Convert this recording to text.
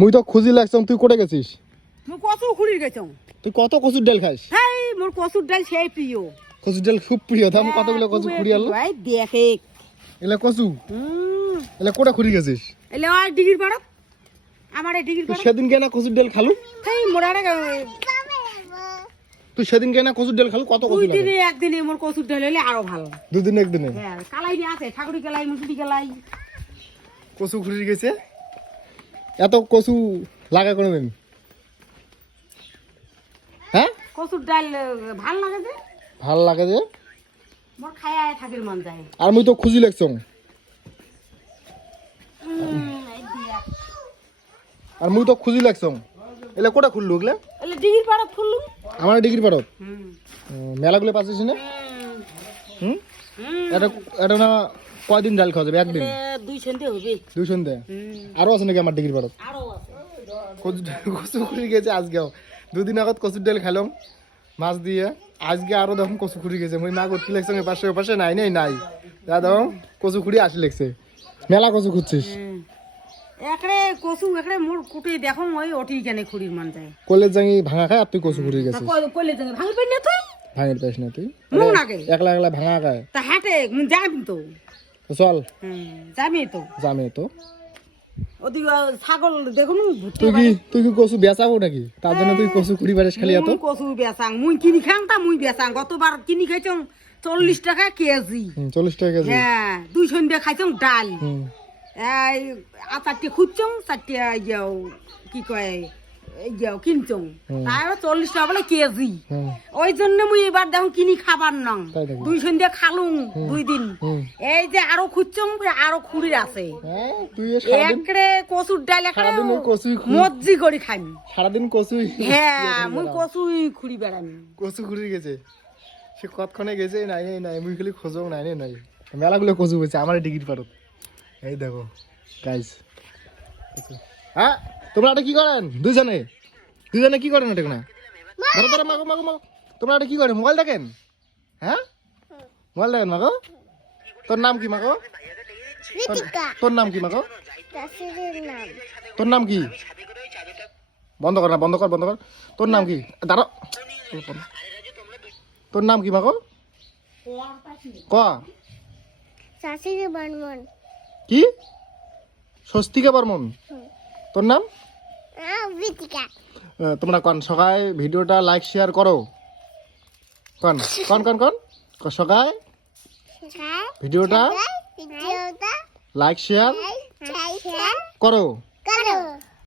মুই তো খুঁজি লাগছম, তুই কোটে গেছিস? মুই কচু খুঁড়ি গেছম। তুই কত কচুর ডাল খাস? হেই মোর কচুর ডাল সেই প্রিয়। কচুর ডাল খুব প্রিয়, দাম কতগুলো কচু খুঁড়ি আনলো? ভাই দেখে এলা কচু এলা কোটা খুঁড়ি গেছিস? এলে আর ডিগির পাড়া আমার এই ডিগির পাড়া সেদিন কেনা কচুর ডাল খালু? হেই মোরারে তুই সেদিন কেনা কচুর ডাল খালু? কত কচু দুই লাগে? দিনে একদিনে মোর কচুর ডাল হলে আরো ভালো। দুদিনে একদিনে? হ্যাঁ কালাই নিয়ে আছে, ঠাকুরি কালাই, মুসুরি কালাই। কচু খুঁড়ি গেছে, এত কচু লাগা কোনোদিন? হ্যাঁ কচুর ডাল ভাল লাগে যে, ভাল লাগে যে, মোর খায় থাকির মন যায়। আর মুই তো খুঁজি লাগছম, আর মুই তো খুঁজি লাগছম। এলে কোটা খুললু ওগুলা? এলে ডিগির পাড়া ফুললু আমার ডিগ্রি পাড়ত মেলাগুলো পাচ্ছিস না? এটা এটা না কয়দিন ডাল খাওয়া যাবে? একদিন? 2 সন্ধ্যে হবে। 2 সন্ধ্যে? আরো আছে নাকি আমার ডিগ্রি পাড়ত? আরো আছে। কচু খুঁড়ি গেছে আজকেও। 2 দিন আগত কচুর ডাল খাইলাম মাছ দিয়ে, আজকে আরো দেখুন কচু খুঁড়ি গেছে। মুই মা করতে লাগছে পাশে নাই দাদা কচু খুঁড়ি আসি লাগছে। মেলা কচু খুঁজছিস? একড়ে কচু একড়ে মোর কুটি দেখো ওই ওটি কেনে খুঁড়ির মান যায়। কলেজ যাই ভাঙা খায় আর তুই কচু খুঁড়ি গেছিস? কইলে যাবে ভাঙি পাই না তুই? ভাঙির পাইস না তুই? মুখ নাগে একলা একলা ভাঙা খায় তা হাটে যাবি তো? চল যাবি তো? যামে তো। ওদিকে ছাগল দেখুন তুই কি কচু বেচাবো নাকি? তার জন্য তুই কচু খুঁড়ি পারিস খালি এত? কচু বেচাং মুই কিনি খাং তা মুই বেচাং। গতবার কিনি খাইছং 40 টাকা কেজি। 40 টাকা কেজি? হ্যাঁ 2 সন্ধ্যা খাইছং ডাল, এই আচারটি খুঁজছং, চারটি যাও কি কয় যাও কিনছং, তার 40 টাকা বলে কেজি। ওই জন্য মুই এবার দেখুন কিনি খাবার নং। 2 সন্ধ্যা খালুং 2 দিন। এই যে আরো খুঁজছং, আরো খুঁড়ির আছে। তুই একড়ে কচুর ডাল একড়ে কচুই মজ্জি করে খাই সারাদিন কচুই। হ্যাঁ মুই কচুই খুঁড়ি বেড়ামি। কচু খুঁড়ি গেছে সে কতক্ষণে গেছে, নাই মুই খালি খোঁজও নাই মেলাগুলো কচু হয়েছে আমার ডিগ্রি পারত। এই দেখো গাইস, হ্যাঁ তোমরা এটা কি করেন? দুজনে কি করেন? এটা না ধরো মাগো তোমরা এটা কি করেন? মোবাইল দেখেন? হ্যাঁ মোবাইল দেখেন মাগো? তোর নাম কি মাগো? তোর নাম কি মাগো? তোর নাম কি? বন্ধ কর। তোর নাম কি? দাঁড়া, তোর নাম কি মাগো? ক কি? স্বস্তিকা বর্মন? তোর নাম? তোমরা কন সকাই ভিডিওটা লাইক শেয়ার করো। কন সকাই ভিডিওটা লাইক শেয়ার করো।